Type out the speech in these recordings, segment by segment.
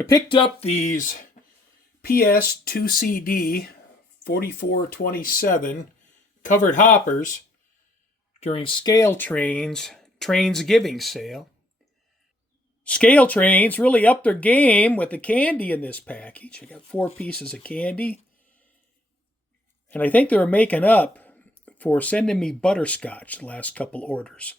I picked up these PS-2CD 4427 covered hoppers during Scale Train's Trains-Giving sale. Scale Trains really upped their game with the candy in this package. I got 4 pieces of candy. And I think they were making up for sending me butterscotch the last couple orders.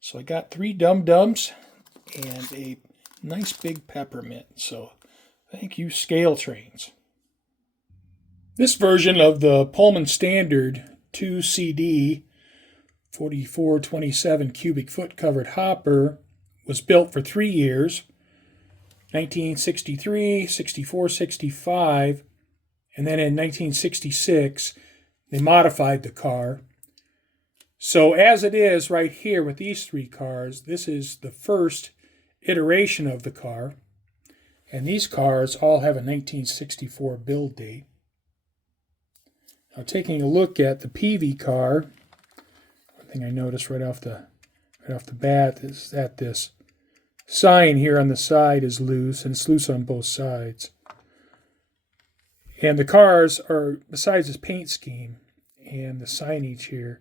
So I got 3 dum-dums and a nice big peppermint. So thank you, Scale Trains. This version of the Pullman Standard 2CD 4427 cubic foot covered hopper was built for 3 years, 1963, 64, 65, and then in 1966 they modified the car. So as it is right here with these 3 cars, this is the first iteration of the car, and these cars all have a 1964 build date. Now taking a look at the PV car, one thing I noticed right off the bat is that this sign here on the side is loose, and it's loose on both sides. And the cars are, besides this paint scheme and the signage here,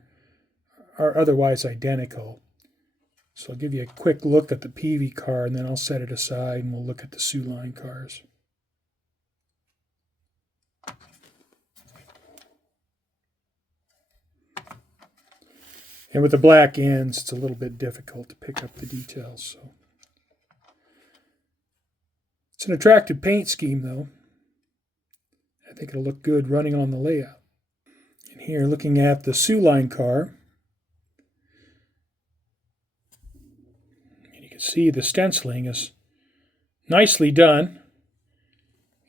are otherwise identical. So I'll give you a quick look at the PV car, and then I'll set it aside and we'll look at the Soo Line cars. And with the black ends, it's a little bit difficult to pick up the details. So it's an attractive paint scheme, though. I think it'll look good running on the layout. And here, looking at the Soo Line car, and you can see the stenciling is nicely done.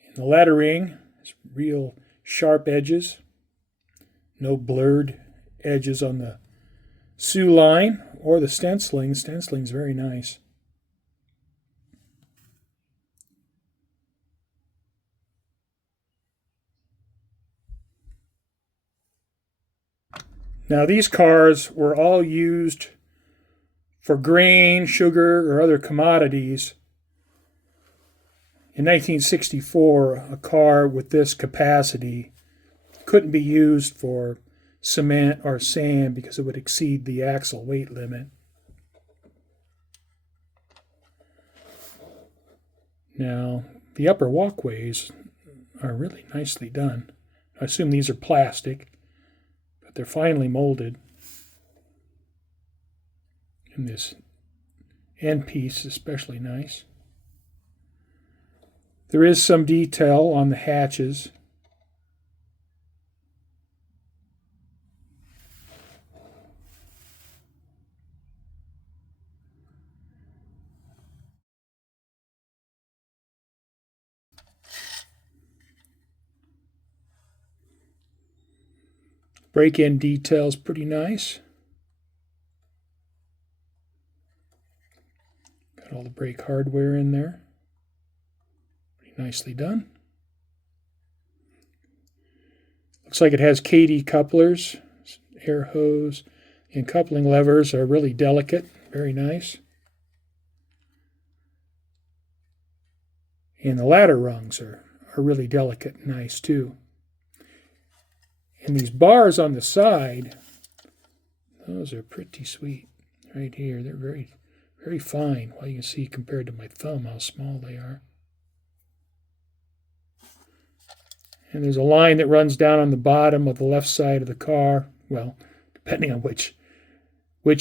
And the lettering is real sharp edges, no blurred edges on the Soo Line or the stenciling. The stenciling is very nice. Now these cars were all used for grain, sugar, or other commodities. In 1964, a car with this capacity couldn't be used for cement or sand because it would exceed the axle weight limit. Now, the upper walkways are really nicely done. I assume these are plastic, but they're finely molded. And this end piece is especially nice. There is some detail on the hatches. Brake-end detail's pretty nice. Got all the brake hardware in there. Pretty nicely done. Looks like it has KD couplers, air hose, and coupling levers are really delicate, very nice. And the ladder rungs are really delicate and nice too. And these bars on the side, those are pretty sweet right here. They're very, very fine. Well, you can see compared to my thumb how small they are. And there's a line that runs down on the bottom of the left side of the car. Well, depending on which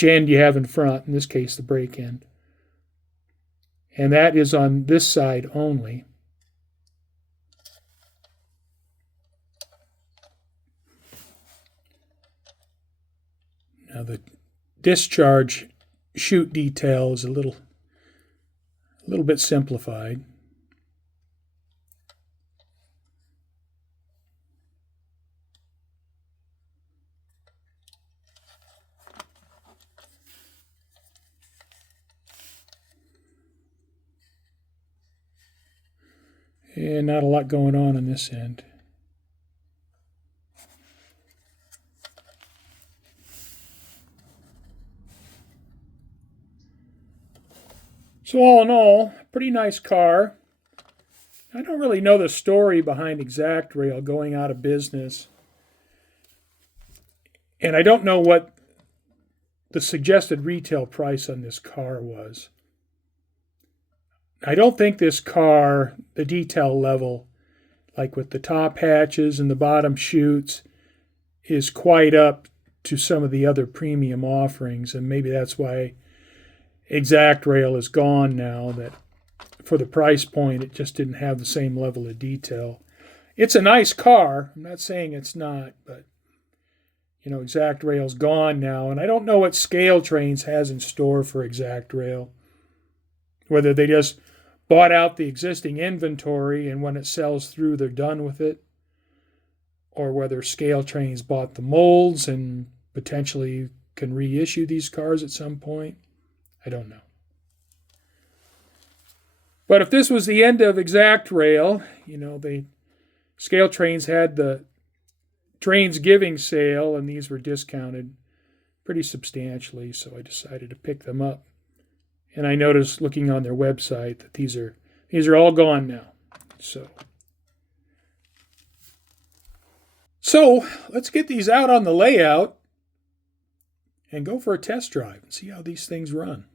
end you have in front, in this case the brake end. And that is on this side only. Now the discharge chute detail is a little bit simplified. And not a lot going on this end. So all in all, pretty nice car. I don't really know the story behind ExactRail going out of business. And I don't know what the suggested retail price on this car was. I don't think this car, the detail level, like with the top hatches and the bottom chutes, is quite up to some of the other premium offerings. And maybe that's why ExactRail is gone now, that for the price point, it just didn't have the same level of detail. It's a nice car. I'm not saying it's not, but ExactRail's gone now, and I don't know what Scale Trains has in store for ExactRail. Whether they just bought out the existing inventory and when it sells through, they're done with it, or whether Scale Trains bought the molds and potentially can reissue these cars at some point. I don't know. But if this was the end of ExactRail, Scale Trains had the Trains Giving sale, and these were discounted pretty substantially, so I decided to pick them up. And I noticed, looking on their website, that these are all gone now. So let's get these out on the layout and go for a test drive and see how these things run.